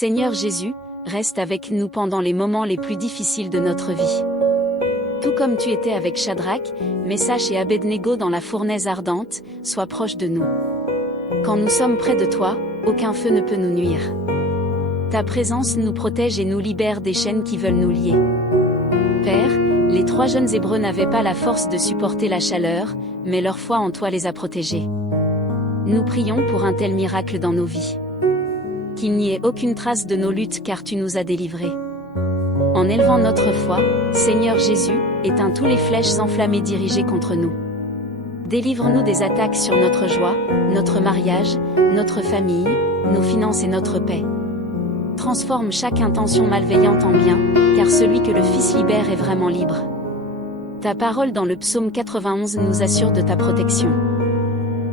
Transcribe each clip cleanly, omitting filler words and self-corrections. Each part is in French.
Seigneur Jésus, reste avec nous pendant les moments les plus difficiles de notre vie. Tout comme tu étais avec Shadrach, Meshach et Abednego dans la fournaise ardente, sois proche de nous. Quand nous sommes près de toi, aucun feu ne peut nous nuire. Ta présence nous protège et nous libère des chaînes qui veulent nous lier. Père, les 3 jeunes Hébreux n'avaient pas la force de supporter la chaleur, mais leur foi en toi les a protégés. Nous prions pour un tel miracle dans nos vies. Qu'il n'y ait aucune trace de nos luttes car tu nous as délivrés. En élevant notre foi, Seigneur Jésus, éteins tous les flèches enflammées dirigées contre nous. Délivre-nous des attaques sur notre joie, notre mariage, notre famille, nos finances et notre paix. Transforme chaque intention malveillante en bien, car celui que le Fils libère est vraiment libre. Ta parole dans le psaume 91 nous assure de ta protection.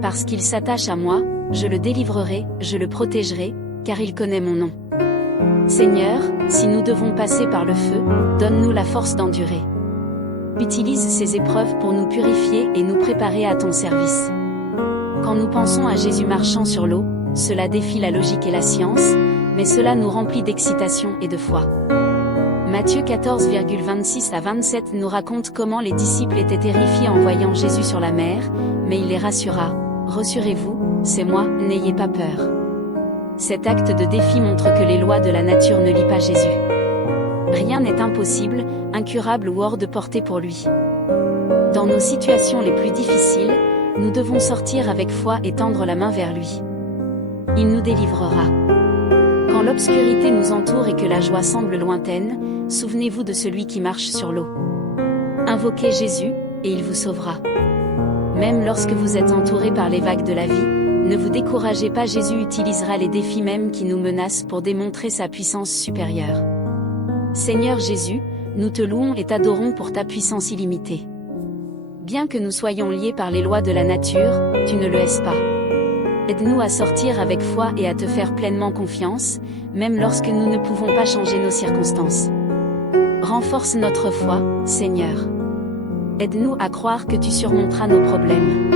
Parce qu'il s'attache à moi, je le délivrerai, je le protégerai, car il connaît mon nom. Seigneur, si nous devons passer par le feu, donne-nous la force d'endurer. Utilise ces épreuves pour nous purifier et nous préparer à ton service. Quand nous pensons à Jésus marchant sur l'eau, cela défie la logique et la science, mais cela nous remplit d'excitation et de foi. Matthieu 14,26 à 27 nous raconte comment les disciples étaient terrifiés en voyant Jésus sur la mer, mais il les rassura. « Rassurez-vous, c'est moi, n'ayez pas peur. » Cet acte de défi montre que les lois de la nature ne lient pas Jésus. Rien n'est impossible, incurable ou hors de portée pour lui. Dans nos situations les plus difficiles, nous devons sortir avec foi et tendre la main vers lui. Il nous délivrera. Quand l'obscurité nous entoure et que la joie semble lointaine, souvenez-vous de celui qui marche sur l'eau. Invoquez Jésus, et il vous sauvera. Même lorsque vous êtes entouré par les vagues de la vie, ne vous découragez pas, Jésus utilisera les défis même qui nous menacent pour démontrer sa puissance supérieure. Seigneur Jésus, nous te louons et t'adorons pour ta puissance illimitée. Bien que nous soyons liés par les lois de la nature, tu ne le es pas. Aide-nous à sortir avec foi et à te faire pleinement confiance, même lorsque nous ne pouvons pas changer nos circonstances. Renforce notre foi, Seigneur. Aide-nous à croire que tu surmonteras nos problèmes.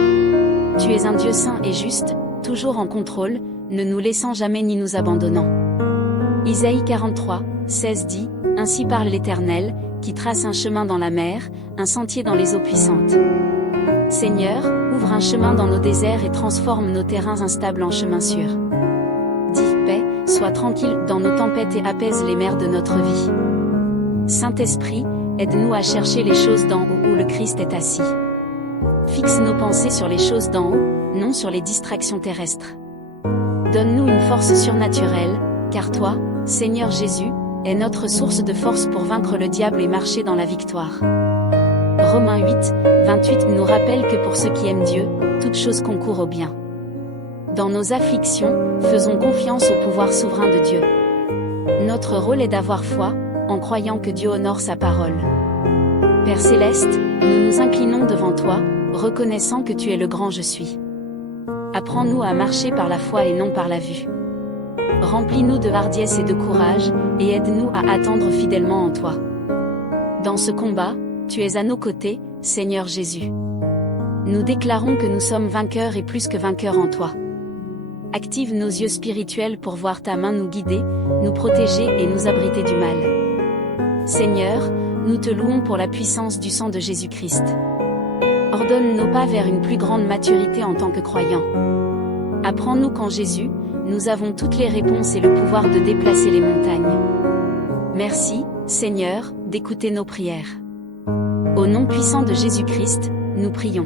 Tu es un Dieu saint et juste, toujours en contrôle, ne nous laissant jamais ni nous abandonnant. Isaïe 43, 16 dit, « Ainsi parle l'Éternel, qui trace un chemin dans la mer, un sentier dans les eaux puissantes. Seigneur, ouvre un chemin dans nos déserts et transforme nos terrains instables en chemins sûrs. Dis, paix, sois tranquille dans nos tempêtes et apaise les mers de notre vie. Saint-Esprit, aide-nous à chercher les choses d'en haut où le Christ est assis. Fixe nos pensées sur les choses d'en haut, non sur les distractions terrestres. Donne-nous une force surnaturelle, car toi, Seigneur Jésus, est notre source de force pour vaincre le diable et marcher dans la victoire. Romains 8, 28 nous rappelle que pour ceux qui aiment Dieu, toute chose concourt au bien. Dans nos afflictions, faisons confiance au pouvoir souverain de Dieu. Notre rôle est d'avoir foi, en croyant que Dieu honore sa parole. Père Céleste, nous nous inclinons devant toi, reconnaissant que tu es le grand je suis. Apprends-nous à marcher par la foi et non par la vue. Remplis-nous de hardiesse et de courage, et aide-nous à attendre fidèlement en toi. Dans ce combat, tu es à nos côtés, Seigneur Jésus. Nous déclarons que nous sommes vainqueurs et plus que vainqueurs en toi. Active nos yeux spirituels pour voir ta main nous guider, nous protéger et nous abriter du mal. Seigneur, nous te louons pour la puissance du sang de Jésus-Christ. Ordonne nos pas vers une plus grande maturité en tant que croyants. Apprends-nous qu'en Jésus, nous avons toutes les réponses et le pouvoir de déplacer les montagnes. Merci, Seigneur, d'écouter nos prières. Au nom puissant de Jésus-Christ, nous prions.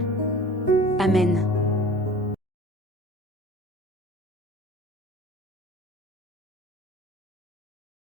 Amen.